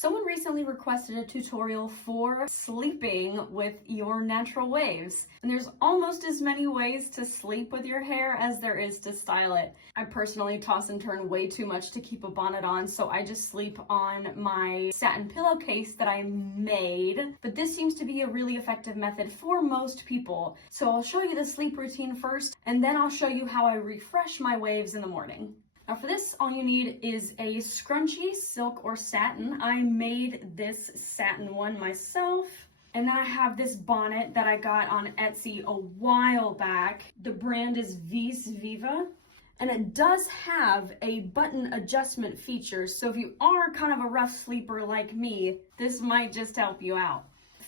Someone recently requested a tutorial for sleeping with your natural waves, and there's almost as many ways to sleep with your hair as there is to style it. I personally toss and turn way too much to keep a bonnet on, so I just sleep on my satin pillowcase that I made, but this seems to be a really effective method for most people. So I'll show you the sleep routine first, and then I'll show you how I refresh my waves in the morning. Now for this, all you need is a scrunchie, silk or satin. I made this satin one myself. And then I have this bonnet that I got on Etsy a while back. The brand is VisViva. And it does have a button adjustment feature. So if you are kind of a rough sleeper like me, this might just help you out.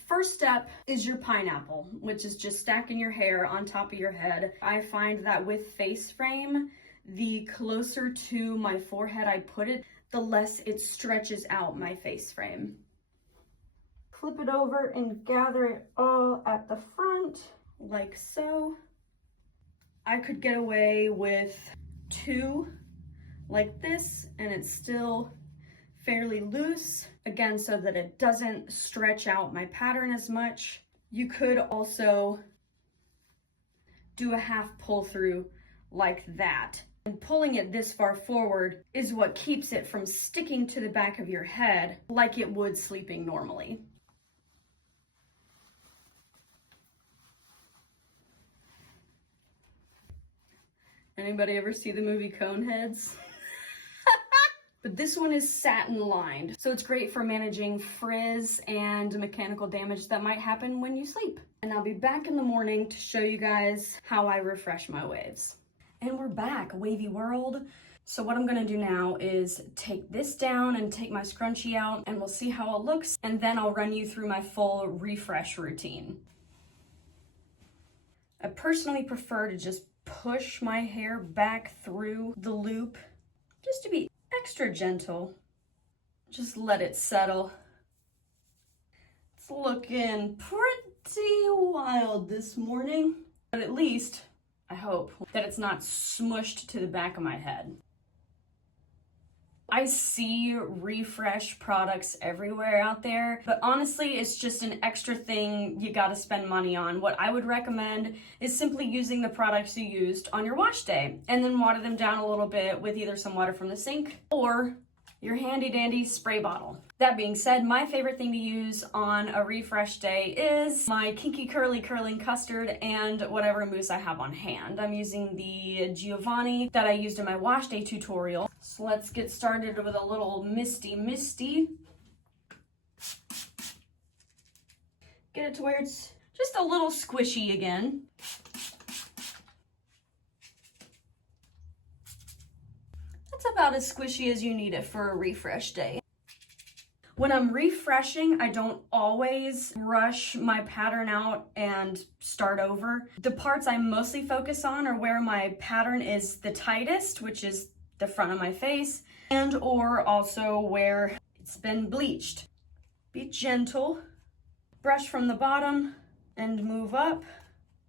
First step is your pineapple, which is just stacking your hair on top of your head. I find that with face frame, the closer to my forehead I put it, the less it stretches out my face frame. Flip it over and gather it all at the front, like so. I could get away with 2 like this, and it's still fairly loose, again, so that it doesn't stretch out my pattern as much. You could also do a half pull through like that. And pulling it this far forward is what keeps it from sticking to the back of your head like it would sleeping normally. Anybody ever see the movie Coneheads? But this one is satin lined, so it's great for managing frizz and mechanical damage that might happen when you sleep. And I'll be back in the morning to show you guys how I refresh my waves. And we're back, wavy world. So what I'm gonna do now is take this down and take my scrunchie out, and we'll see how it looks, and then I'll run you through my full refresh routine. I personally prefer to just push my hair back through the loop, just to be extra gentle. Just let it settle. It's looking pretty wild this morning, but at least I hope that it's not smushed to the back of my head. I see refresh products everywhere out there, but honestly, it's just an extra thing you gotta spend money on. What I would recommend is simply using the products you used on your wash day, and then water them down a little bit with either some water from the sink or your handy dandy spray bottle. That being said, my favorite thing to use on a refresh day is my Kinky Curly Curling Custard and whatever mousse I have on hand. I'm using the Giovanni that I used in my wash day tutorial. So let's get started with a little misty. Get it to where it's just a little squishy again. That's about as squishy as you need it for a refresh day. When I'm refreshing, I don't always rush my pattern out and start over. The parts I mostly focus on are where my pattern is the tightest, which is the front of my face, and or also where it's been bleached. Be gentle. Brush from the bottom and move up.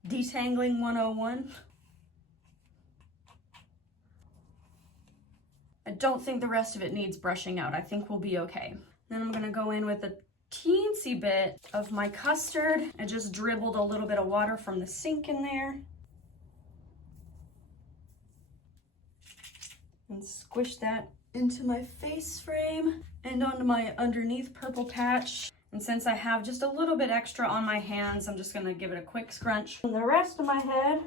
Detangling 101. I don't think the rest of it needs brushing out. I think we'll be okay. Then I'm gonna go in with a teensy bit of my custard. I just dribbled a little bit of water from the sink in there. And squish that into my face frame and onto my underneath purple patch. And since I have just a little bit extra on my hands, I'm just gonna give it a quick scrunch. And the rest of my head.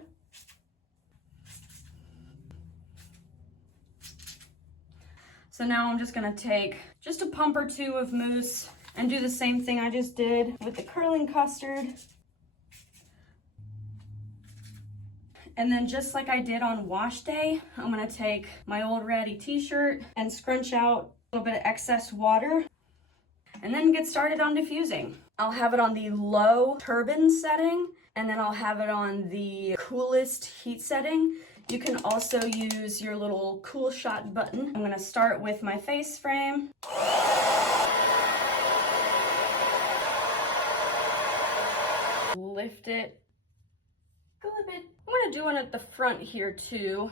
So now I'm just gonna take just a pump or 2 of mousse and do the same thing I just did with the curling custard. And then just like I did on wash day, I'm gonna take my old ratty t-shirt and scrunch out a little bit of excess water and then get started on diffusing. I'll have it on the low turban setting, and then I'll have it on the coolest heat setting. You can also use your little cool shot button. I'm gonna start with my face frame. Lift it a little bit. I'm gonna do one at the front here too.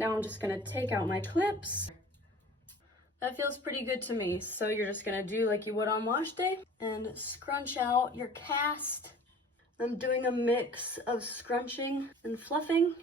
Now I'm just gonna take out my clips. That feels pretty good to me. So you're just gonna do like you would on wash day and scrunch out your cast. I'm doing a mix of scrunching and fluffing.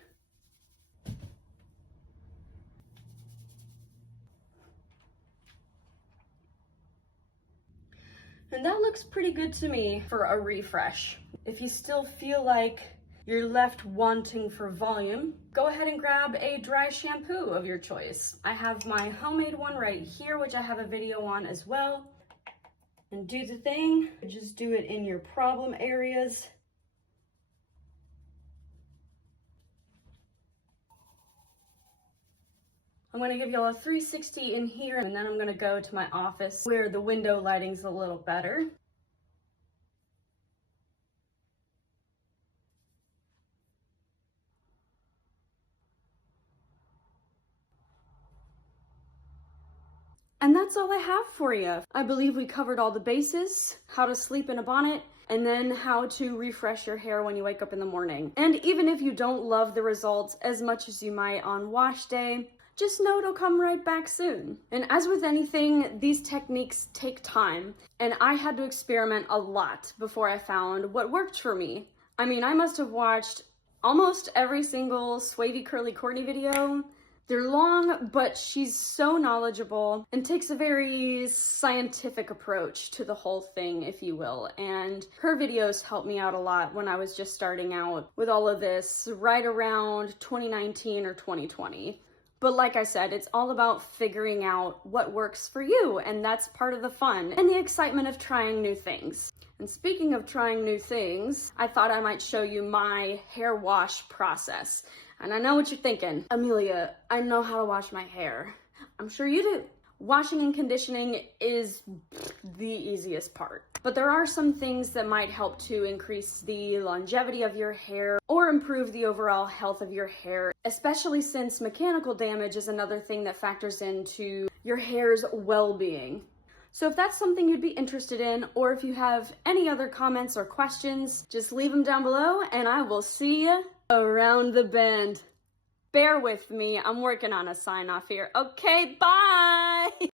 And that looks pretty good to me for a refresh. If you still feel like you're left wanting for volume, go ahead and grab a dry shampoo of your choice. I have my homemade one right here, which I have a video on as well. And do the thing, just do it in your problem areas. I'm gonna give y'all a 360 in here, and then I'm gonna go to my office where the window lighting's a little better. And that's all I have for you. I believe we covered all the bases, how to sleep in a bonnet, and then how to refresh your hair when you wake up in the morning. And even if you don't love the results as much as you might on wash day, just know it'll come right back soon. And as with anything, these techniques take time, and I had to experiment a lot before I found what worked for me. I mean, I must have watched almost every single Swavy Curly Courtney video. They're long, but she's so knowledgeable and takes a very scientific approach to the whole thing, if you will. And her videos helped me out a lot when I was just starting out with all of this right around 2019 or 2020. But like I said, it's all about figuring out what works for you, and that's part of the fun and the excitement of trying new things. And speaking of trying new things, I thought I might show you my hair wash process. And I know what you're thinking, Amelia, I know how to wash my hair. I'm sure you do. Washing and conditioning is the easiest part. But there are some things that might help to increase the longevity of your hair or improve the overall health of your hair, especially since mechanical damage is another thing that factors into your hair's well-being. So if that's something you'd be interested in, or if you have any other comments or questions, just leave them down below and I will see you around the bend. Bear with me, I'm working on a sign off here. Okay, bye!